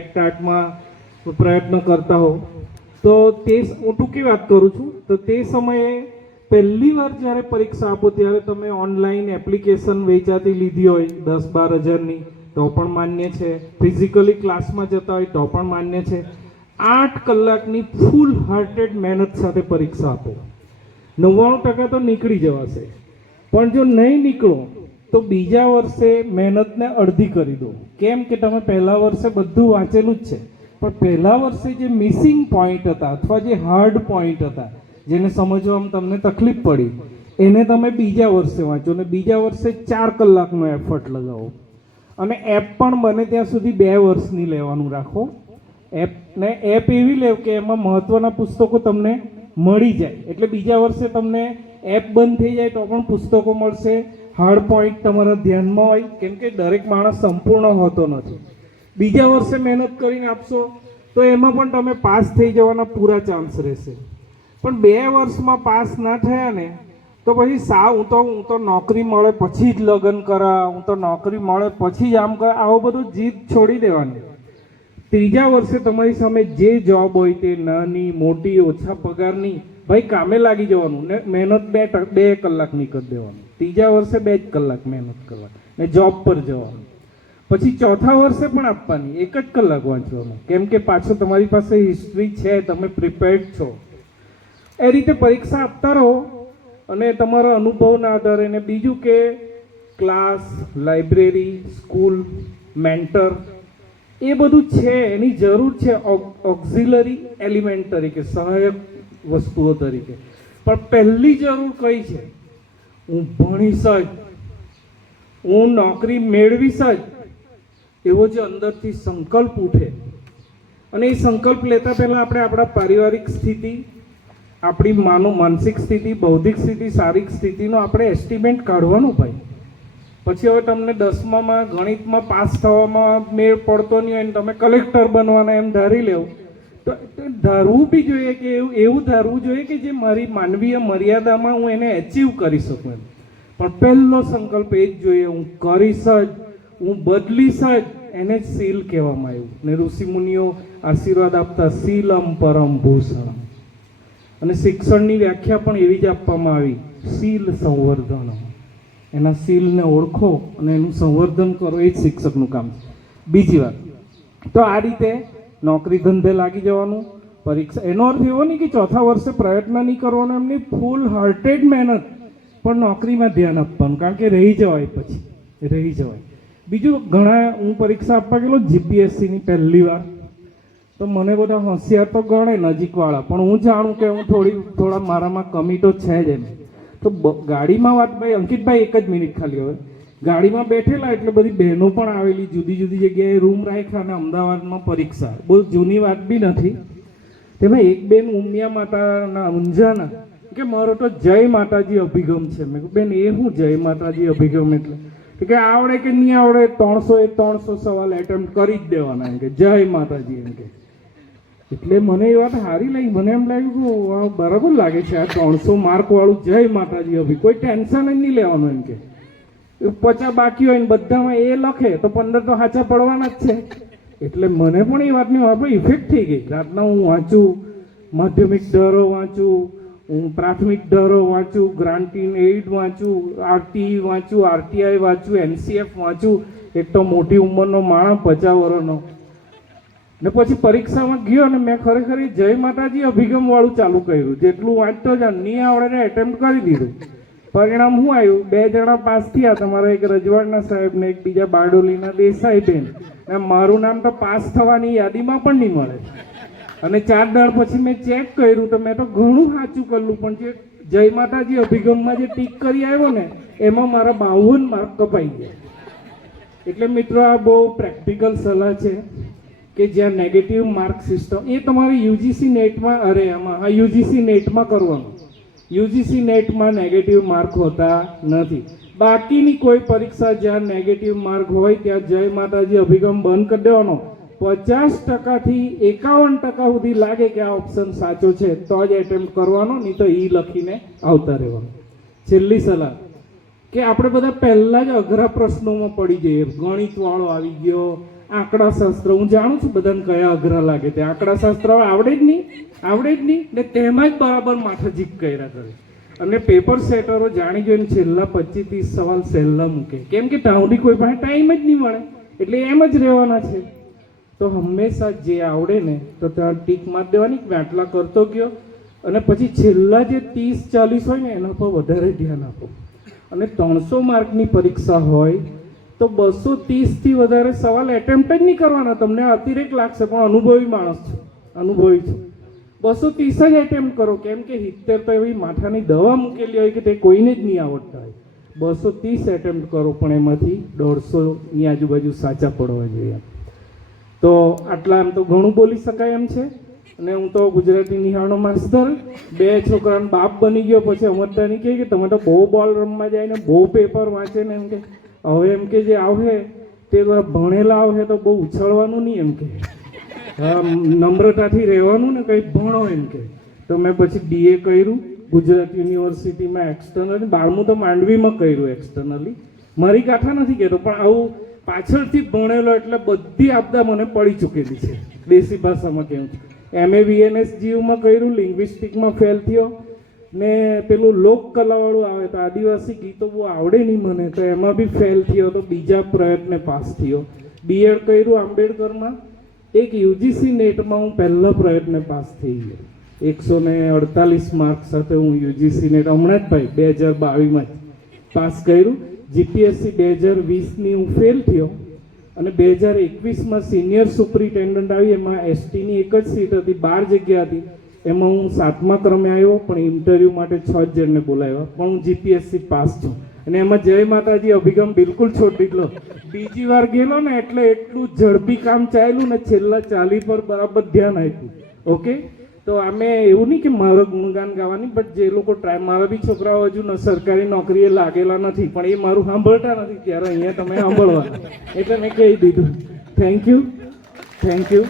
સ્ટાર્ટમાં પ્રયત્ન કરતા હો તો તે હું ટૂંકી વાત કરું છું તો તે સમયે પહેલી વાર જ્યારે પરીક્ષા આપો ત્યારે તમે ઓનલાઈન એપ્લિકેશન વેચાતી લીધી હોય 10-12 હજારની તો પણ માન્ય છે, ફિઝિકલી ક્લાસમાં જતા હોય તો પણ માન્ય છે. 8 કલાકની ફૂલ હાર્ટેડ મહેનત સાથે પરીક્ષા આપો, 99% તો નીકળી જવાશે. પણ જો નહીં નીકળો તો બીજા વર્ષે મહેનતને અડધી કરી દો. કેમ કે તમે પહેલા વર્ષે બધું વાંચેલું જ છે, પણ પહેલા વર્ષે જે મિસિંગ પોઈન્ટ હતા અથવા જે હાર્ડ પોઈન્ટ હતા જેને સમજવામાં તમને તકલીફ પડી એને તમે બીજા વર્ષે વાંચો અને બીજા વર્ષે 4 કલાકનો એફર્ટ લગાવો. અને એપ પણ બને ત્યાં સુધી 2 વર્ષની લેવાનું રાખો. એપ એવી લેવ કે એમાં મહત્વના પુસ્તકો તમને મળી જાય, એટલે બીજા વર્ષે તમને એપ બંધ થઈ જાય તો પણ પુસ્તકો મળશે. હાર્ડ પોઈન્ટ તમારા ધ્યાનમાં હોય, કેમ કે દરેક માણસ સંપૂર્ણ હોતો નથી. બીજા વર્ષે મહેનત કરીને આપશો તો એમાં પણ તમે પાસ થઈ જવાના પૂરા ચાન્સ રહેશે. પણ 2 વર્ષમાં પાસ ના થયા ને તો પછી હું તો નોકરી મળે પછી જ લગ્ન કરા, હું તો નોકરી મળે પછી જ આમ કરા, આવો બધું જીદ છોડી દેવાની. ત્રીજા વર્ષે તમારી સામે જે જોબ હોય તે નાની મોટી ઓછા પગારની, ભાઈ કામે લાગી જવાનું ને મહેનત 2 કલાકની કરી દેવાનું. ત્રીજા વર્ષે 2 જ કલાક મહેનત કરવાની ને જોબ પર જવાનું. પછી ચોથા વર્ષે પણ આપવાની 1 જ કલાક વાંચવાનું, કેમ કે પાછો તમારી પાસે હિસ્ટ્રી છે, તમે પ્રિપેર્ડ છો. એ રીતે પરીક્ષા આપતા રહો અને તમારા અનુભવના આધારે. ને બીજું કે ક્લાસ, લાઇબ્રેરી, સ્કૂલ, મેન્ટર એ બધું છે, એની જરૂર છે ઓક્ઝિલરી એલિમેન્ટ તરીકે, સહાયક વસ્તુઓ તરીકે. પણ પહેલી જરૂર કઈ છે? હું ભણીશ જ, હું નોકરી મેળવીશ જ, એવો જે અંદરથી સંકલ્પ ઉઠે. અને એ સંકલ્પ લેતા પહેલાં આપણે આપણા પારિવારિક સ્થિતિ, આપણી માનસિક સ્થિતિ, બૌદ્ધિક સ્થિતિ, શારીરિક સ્થિતિનો આપણે એસ્ટિમેટ કાઢવાનું ભાઈ. પછી હવે તમને 10મામાં ગણિતમાં પાસ થવામાં મેળ પડતો નહીં હોય ને તમે કલેક્ટર બનવાના એમ ધારી લેવો તો ધારવું બી જોઈએ કે એવું ધારવું જોઈએ કે જે મારી માનવીય મર્યાદામાં હું એને એચીવ કરી શકું એમ. પણ પહેલો સંકલ્પ એ જ જોઈએ, હું કરીશ જ, હું બદલીશ જ. એને જ શીલ કહેવામાં આવ્યું. ને ઋષિમુનિઓ આશીર્વાદ આપતા શીલમ પરમ ભૂષણ. અને શિક્ષણની વ્યાખ્યા પણ એવી જ આપવામાં આવી, શીલ સંવર્ધન. એના શીલને ઓળખો અને એનું સંવર્ધન કરો, એ જ શિક્ષકનું કામ છે. બીજી વાત તો આ રીતે નોકરી ધંધે લાગી જવાનું. પરીક્ષા એનો અર્થ એવો નહીં કે ચોથા વર્ષે પ્રયત્ન નહીં કરવાનો, એમની ફૂલ હાર્ટેડ મહેનત, પણ નોકરીમાં ધ્યાન આપવાનું, કારણ કે રહી જવાય પછી રહી જવાય. બીજું, હું પરીક્ષા આપવા ગયેલો જીપીએસસીની પહેલી વાર, તો મને બધા હોશિયાર તો ગણે નજીકવાળા, પણ હું જાણું કે હું થોડા મારામાં કમી તો છે જ એમ. તો ગાડીમાં વાત, ભાઈ અંકિતભાઈ 1 જ મિનિટ ખાલી. હવે ગાડીમાં બેઠેલા એટલે બધી બહેનો પણ આવેલી, જુદી જુદી જગ્યાએ રૂમ રાખ્યા અને અમદાવાદમાં પરીક્ષા. બહુ જૂની વાત બી નથી. તેમાં એક બેન ઉમિયા માતાના ઊંઝાના કે મારો તો જય માતાજી અભિગમ છે. મેં કહ્યું બેન એ શું જય માતાજી અભિગમ એટલે? કે આવડે કે નહીં આવડે 300 સવાલ એટેમ્પ્ટ કરી જ દેવાના એમ કે જય માતાજી એમ કે. એટલે મને એ વાત સારી લાગી. મને એમ લાગ્યું કે બરાબર લાગે છે આ 300 માર્ક વાળું જય માતાજી અભિ, કોઈ ટેન્શન જ નહીં લેવાનું એમ કે. 50 બાકી હોય ને બધામાં એ લખે તો 15 તો સાચા પડવાના જ છે. એટલે મને પણ એ વાતની આપણે ઇફેક્ટ થઈ ગઈ. રાતના હું વાંચું, માધ્યમિક દરો વાંચું, હું પ્રાથમિક દરો વાંચું, ગ્રાન્ટીન એઇડ વાંચું, આરટીઈ વાંચું, આરટીઆઈ વાંચું, એનસીએફ વાંચું. એક તો મોટી ઉંમરનો માણસ 50 વર્ષનો. ને પછી પરીક્ષામાં ગયો અને મેં ખરેખર જય માતાજી અભિગમ વાળું ચાલુ કર્યું. જેટલું વાંચતો જ નહીં આવડે ને એટેમ્પ્ટ કરી દીધું. પરિણામ શું આવ્યું? 2 જણા પાસ થયા, તમારા એક રજવાડના સાહેબ ને એક બીજા બારડોલીના દેસાઈબેન. અને મારું નામ તો પાસ થવાની યાદીમાં પણ નહીં મળે. અને 4 દાડ પછી મેં ચેક કર્યું તો મેં તો ઘણું સાચું કર્યું, પણ જે જય માતાજી અભિગમમાં જે ટીક કરી આવ્યો ને એમાં મારા 52 માર્ક કપાઈ ગયા. એટલે મિત્રો આ બહુ પ્રેક્ટિકલ સલાહ છે કે જ્યાં નેગેટિવ માર્ક સિસ્ટમ, એ તમારી યુજીસી નેટમાં યુજીસી નેટમાં કરવાનું. યુજીસી નેટમાં નેગેટિવ માર્ક હોતા નથી. બાકીની કોઈ પરીક્ષા જ્યાં નેગેટિવ માર્ક હોય ત્યાં જય માતાજી અભિગમ બંધ કરી દેવાનો. 50%થી 51% સુધી લાગે કે આ ઓપ્શન સાચો છે તો જ એટેમ્પ્ટ કરવાનો, નહીં તો ઈ લખીને આવતા રહેવાનું. છેલ્લી સલાહ કે આપણે બધા પહેલા જ અઘરા પ્રશ્નોમાં પડી જઈએ. ગણિત વાળો આવી ગયો, આંકડાશાસ્ત્ર હું જાણું છું બધાને કયા અઘરા લાગે તે આંકડાશાસ્ત્ર આવડે જ નહીં ને તેમાં જ બરાબર માથાજીક કર્યા કરે અને પેપર સેટરો જાણી જોઈને છેલ્લા 25-30 સવાલ સહેલા મૂકે કેમ કે ટાઉની કોઈ પાસે ટાઈમ જ નહીં મળે એટલે એમ જ રહેવાના છે. તો હંમેશા જે આવડે ને તો ત્યાં ટીક મારી દેવાની કે આટલા કરતો ગયો અને પછી છેલ્લા જે 30-40 હોય ને એના પર વધારે ધ્યાન આપો. અને 300 માર્કની પરીક્ષા હોય તો 230થી વધારે સવાલ એટેમ્પ્ટ જ નહીં કરવાના. તમને અતિરેક લાગશે પણ અનુભવી માણસ છું, અનુભવી છું. 230 જ એટેમ્પ્ટ કરો કેમ કે 70 તો એવી માથાની દવા મૂકેલી હોય કે તે કોઈને જ નહીં આવડતા હોય. 230 એટેમ્પ્ટ કરો પણ એમાંથી 150ની આજુબાજુ સાચા પડવા જોઈએ. તો આટલા એમ તો ઘણું બોલી શકાય એમ છે. અને હું તો ગુજરાતી નિહાળનો માસ્તર, 2 છોકરાનો બાપ બની ગયો. પછી અમરદાની કહે કે તમે તો બહુ બોલ રમવા જાય ને બહુ પેપર વાંચે ને એમ કે હવે એમ કે જે આવે તે ભણેલા આવે તો બહુ ઉછળવાનું નહીં એમ કે નમ્રતાથી રહેવાનું ને કંઈ ભણો એમ કે. તો મેં પછી BA કર્યું ગુજરાત યુનિવર્સિટીમાં એક્સટર્નલી. 12મું તો માંડવીમાં કર્યું એક્સટર્નલી. મારી ગાથા નથી કહેતો પણ આવું પાછળથી ભણેલો એટલે બધી આપદા મને પડી ચૂકેલી છે દેશી ભાષામાં કેવું છે. MA BNS જીવમાં કર્યું, લિંગ્વિસ્ટિકમાં ફેલ થયો ને પેલું લોક કલાવાળું આવે તો આદિવાસી ગીતો બહુ આવડે નહીં મને તો એમાં બી ફેલ થયો તો બીજા પ્રયત્ને પાસ થયો. BEd કર્યું આંબેડકરમાં. એક UGC નેટમાં હું પહેલો પ્રયત્ને પાસ થઈ ગયો 148 માર્ક સાથે. હું UGC નેટ હમણાં જ ભાઈ 2022માં જ પાસ કર્યું. GPSC 2020ની હું ફેલ થયો અને 2021માં સિનિયર સુપરિન્ટેન્ડન્ટ આવી. એમાં STની એક જ સીટ હતી, 12 જગ્યા હતી. એમાં હું 7મા ક્રમે આવ્યો પણ ઇન્ટરવ્યૂ માટે 6 જણને બોલાવ્યા પણ હું GPSC પાસ છું. અને એમાં જય માતાજી અભિગમ બિલકુલ છોડી દીધો. બીજી વાર ગયેલો ને એટલે એટલું ઝડપી કામ ચાલ્યું ને છેલ્લા 40 પર બરાબર ધ્યાન આપ્યું. ઓકે, તો અમે એવું નહીં કે મારો ગુણગાન ગાવાની, બટ જે લોકો ટ્રાય, મારા બી છોકરાઓ હજુ સરકારી નોકરીએ લાગેલા નથી પણ એ મારું સાંભળતા નથી ત્યારે અહીંયા તમે સાંભળવાના એટલે મેં કહી દીધું. Thank you.